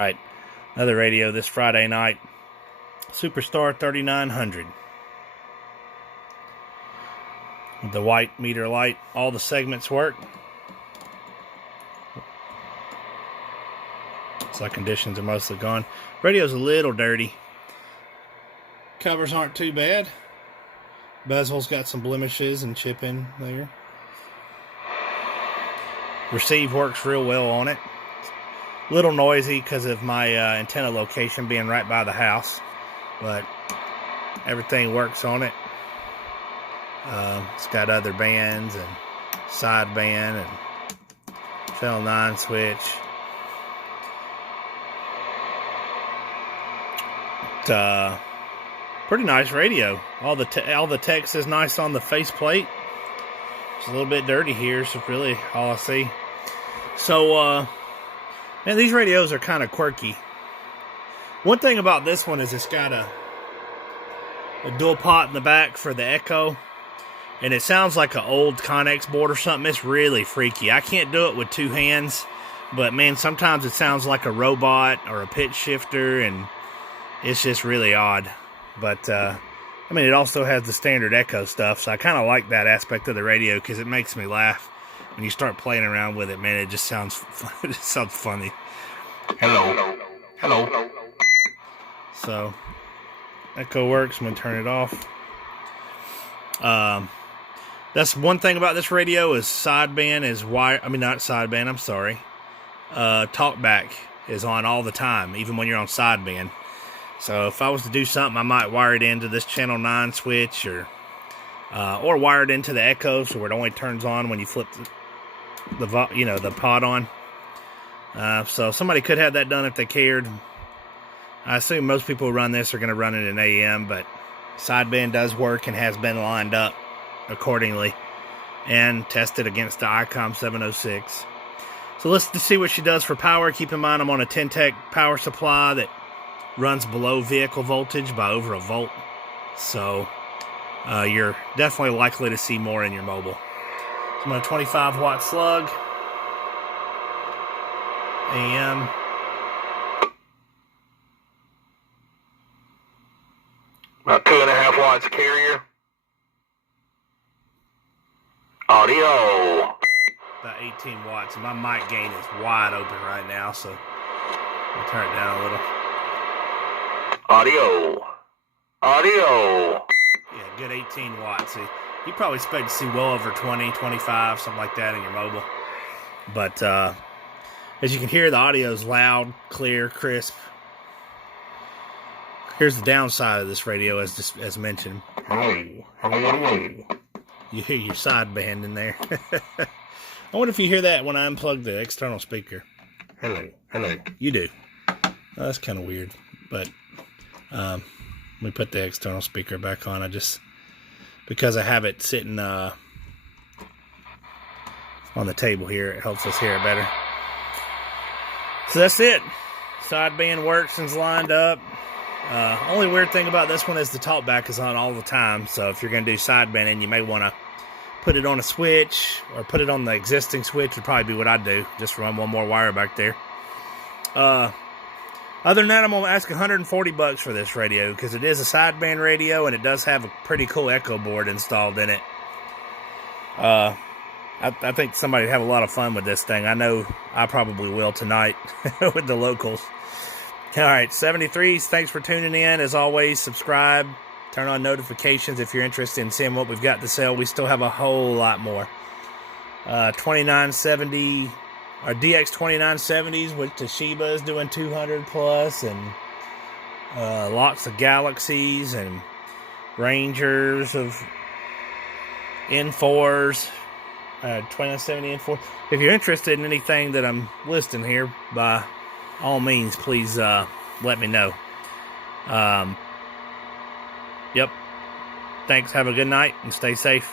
Right, another radio this Friday night. Superstar 3900. With the white meter light, all the segments work. Looks like conditions are mostly gone. Radio's a little dirty. Covers aren't too bad. Bezel's got some blemishes and chipping there. Receive works real well on it. Little noisy because of my antenna location being right by the house, but everything works on it. It's got other bands and sideband and channel 9 switch. It's pretty nice radio. All the text is nice on the faceplate. It's a little bit dirty here, so really all I see. So man, these radios are kind of quirky. One thing about this one is it's got a dual pot in the back for the echo, and it sounds like an old Connex board or something. It's really freaky. I can't do it with two hands, but man, sometimes it sounds like a robot or a pitch shifter, and it's just really odd. But I mean, it also has the standard echo stuff, so I kind of like that aspect of the radio because it makes me laugh. When you start playing around with it, man, it just sounds funny. Hello. Hello. So, echo works. I'm going to turn it off. That's one thing about this radio is sideband is wire. I mean, not sideband, I'm sorry. Talkback is on all the time, even when you're on sideband. So if I was to do something, I might wire it into this channel 9 switch or wire it into the echo so it only turns on when you flip the pod on. So somebody could have that done if they cared. I assume most people who run this are going to run it in AM, but sideband does work and has been lined up accordingly and tested against the ICOM 706. So let's see what she does for power. Keep in mind I'm on a Ten-Tec power supply that runs below vehicle voltage by over a volt. So you're definitely likely to see more in your mobile. So I'm on a 25 watt slug. AM. About 2.5 watts carrier. Audio. About 18 watts. And my mic gain is wide open right now, so I'll turn it down a little. Audio. Audio. Yeah, good 18 watts. See, you probably expect to see well over 20, 25, something like that in your mobile. But as you can hear, the audio is loud, clear, crisp. Here's the downside of this radio, as mentioned. Hello. Hello. You hear your sideband in there. I wonder if you hear that when I unplug the external speaker. Hello. Hello. You do. Oh, that's kind of weird. But let me put the external speaker back on. Because I have it sitting on the table here, it helps us hear it better. So that's it. Sideband works and's lined up. Only weird thing about this one is the talkback is on all the time. So if you're going to do sidebanding, you may want to put it on a switch or put it on the existing switch would probably be what I'd do. Just run one more wire back there. Other than that, I'm going to ask $140 for this radio because it is a sideband radio and it does have a pretty cool echo board installed in it. I think somebody would have a lot of fun with this thing. I know I probably will tonight with the locals. All right, 73s, thanks for tuning in. As always, subscribe, turn on notifications if you're interested in seeing what we've got to sell. We still have a whole lot more. 2970... Our DX2970s with Toshiba is doing 200 plus, and lots of Galaxies and Rangers of N4s, 2970 N4. If you're interested in anything that I'm listing here, by all means, please let me know. Yep. Thanks. Have a good night and stay safe.